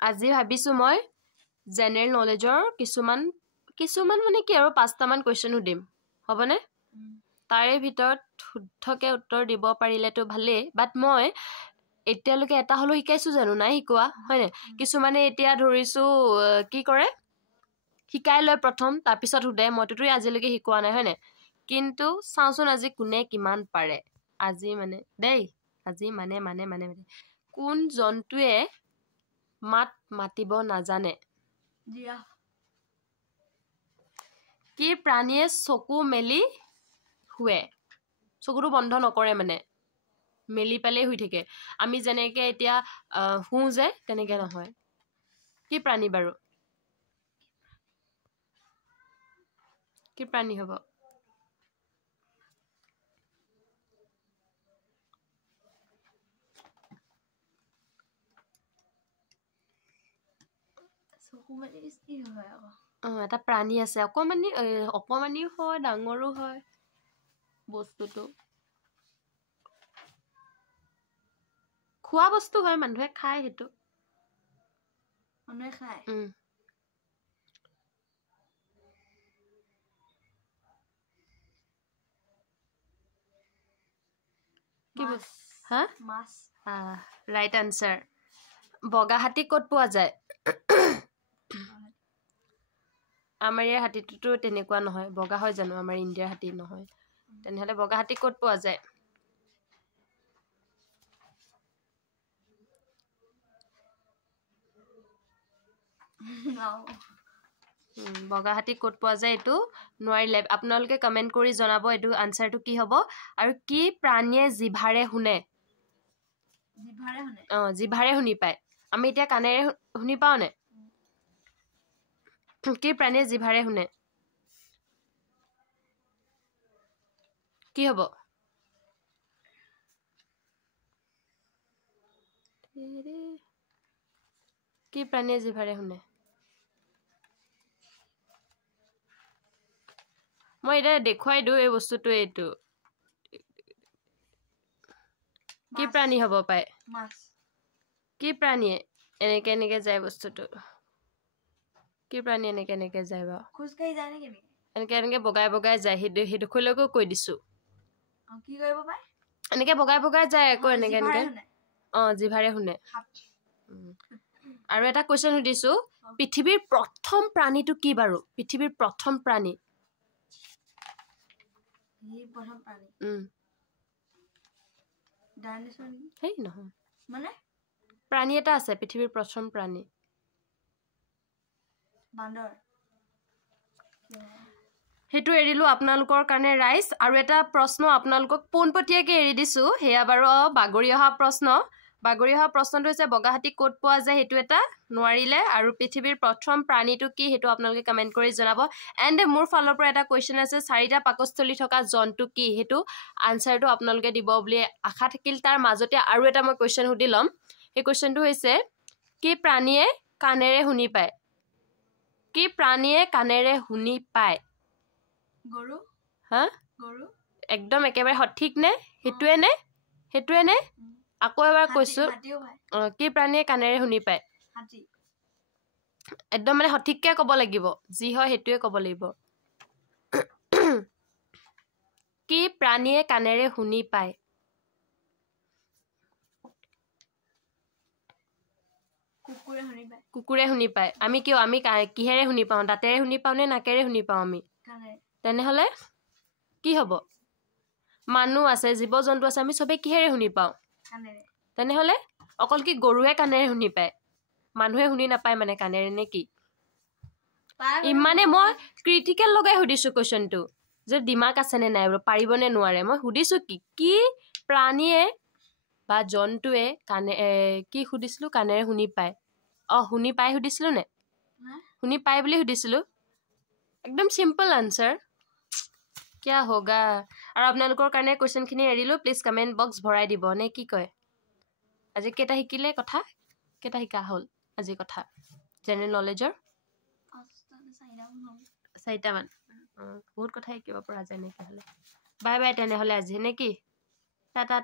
আজি ভাবিছো মই জেনেৰেল নলেজৰ কিছুমান মানে কি আৰু 5টা মান কোৱেশ্চন সুধিম হ'বনে তাৰে ভিতৰত শুদ্ধকে উত্তৰ দিব পাৰিলেতো ভালেই বাট মই এতিয়ালৈকে এটা হলো শিকাইছো জানো নাই শিকোৱা হয়নে কিছুমানে এতিয়া ধৰিছো কি কৰে শিকাই লয় প্ৰথম তাৰ পিছত সুধে মইতো আজিলৈকে শিকোৱা নাই হয়নে কিন্তু চাওচোন আজি কোনে কিমান পাৰে আজি মানে দেই আজি মানে কোন জন্তুৱে মাতিব নাজানে জিৰাফ কি প্ৰাণীয়ে চকু মেলি শুৱে চকুটো বন্ধ নকৰে মানে মেলি পালে শুই থাকে আমি যেনেকে এতিয়া হু যে তেনেকে নহয় কি প্ৰাণী বাৰু কি প্ৰাণী হ'ব চকু মেলি কি হয় আকৌ এটা প্ৰাণী আছে অকমানিও হয় ডাঙৰো হয় বস্তুটো খোৱা বস্তু হয় মানুহে খায় হেতু মানুহে খায় কি হা মাছ ৰাইট আনসাৰ বগা হাতী ক'ত পোৱা যায় আমাৰ ইয়াৰ হাতীটো তেনেকুৱা নহয় বগা হয় জানো আমাৰ ইণ্ডিয়াৰ হাতী নহয় তেনেহলে বগা হাতী ক'ত পোৱা যায় বগা হাতী ক'ত পোৱা যায় এইটো নোৱাৰিলে আপোনালোকে কমেন্ট কৰি জনাব এইটো আনসাৰটো কি হ'ব আৰু কি প্ৰাণীয়ে জিভাৰে শুনে জিভাৰে শুনি পায় আমি এতিয়া কাণেৰে শুনি পাও নে কি প্ৰাণীয়ে জিভাৰে শুনে কি হ'ব কি প্ৰাণীয়ে জিভাৰে শুনে মই এটা দেখুৱাই দিও এই বস্তুটো এইটো কি প্ৰাণী হ'ব পায় মাছ কি প্ৰাণীয়ে এনেকে যায় বস্তুটো কি প্ৰাণী এনেকে যায় বা খুজকাই যায় নেকি এনেকে বগাই যায় হেডুখলৈকো কৈ দিছো কি কৰিব পায় এনেকে বগাই যায় আকৌ এনেকে জিভাৰে শুনে আৰু এটা কোৱেশ্চন সুধিছো পৃথিৱীৰ প্ৰথম প্ৰাণীটো কি বাৰু পৃথিৱীৰ প্ৰথম প্ৰাণী ডাইনোছৰ হেই নহয় মানে প্ৰাণী এটা আছে পৃথিৱীৰ প্ৰথম প্ৰাণী বান্দৰ হেতু এৰিলো আপোনালোকৰ কাৰণে ৰাইজ আৰু এটা প্ৰশ্ন আপোনালোকক পোনপটীয়াকৈ এৰি দিছো হেয়া বাৰু বাগৰি অহা প্ৰশ্নটো হৈছে বগা হাতী ক'ত পোৱা যায় হেতু এটা নোৱাৰিলে আৰু পৃথিৱীৰ প্ৰথম প্ৰাণীটো কি হেতু আপোনালোকে কমেন্ট কৰি জনাব এন্ড মোৰ ফালৰ পৰা এটা কোৱেশ্চন আছে 4টা পাকস্থলী থকা জন্তু কি হেতু আনসাৰটো আপোনালোকে দিব বুলি আশা থাকিল তাৰ মাজতে আৰু এটা মই কোৱেশ্চন সুধি লম এই কোৱেশ্চনটো হৈছে কি প্ৰাণীয়ে কাণেৰে শুনি পায় কি প্ৰাণীয়ে কাণেৰে শুনি পায় গৰু হা গৰু একদম একেবাৰে সঠিক নে হেতুৱে নে আকৌ এবাৰ কৈছো কি প্ৰাণীয়ে কাণেৰে শুনি পায় হাতী একদম মানে সঠিককে ক'ব লাগিব যি হয় হেতুৱে ক'ব লাগিব কি প্ৰাণীয়ে কাণেৰে শুনি পায় কুকুৰে শুনি পায় আমি কিহেৰে শুনি পাওঁ দাঁতেৰে শুনি পাওঁ নে নাকেৰে শুনি পাওঁ আমি তেনেহলে কি হ'ব মানুহ আছে জীৱ জন্তু আছে আমি সবে কিহেৰে শুনি পাওঁ তেনেহলে অকল কি গৰুৱে কাণেৰে শুনি পায় মানুহে শুনি নাপায় মানে কাণেৰে নে কি ইমানে মই ক্ৰিটিকেল লগাই সুধিছো কোৱেশ্চনটো যে দিমাগ আছে নে নাই পাৰিব নে নোৱাৰে মই সুধিছো কি প্ৰাণীয়ে বা জন্তুৱে কি সুধিছিলো কাণেৰে শুনি পায় শুনি পায় সুধিছিলো নে শুনি পায় বুলি সুধিছিলো একদম সিম্পল আনসাৰ क्या होगा আৰু আপোনালোকৰ কাৰণে কোৱেশ্চনখিনি এৰিলো প্লিজ কমেন্ট বক্স ভৰাই দিব নে কি কয় আজি কেটা শিকিলে কথা কেটা শিকা হ'ল আজি কথা জেনেৰেল নলেজৰ 4টা মান বহুত কথা শিকিব পৰা যায় নেকি হলে বাই বাই তেনেহলে আজি নেকি টাটা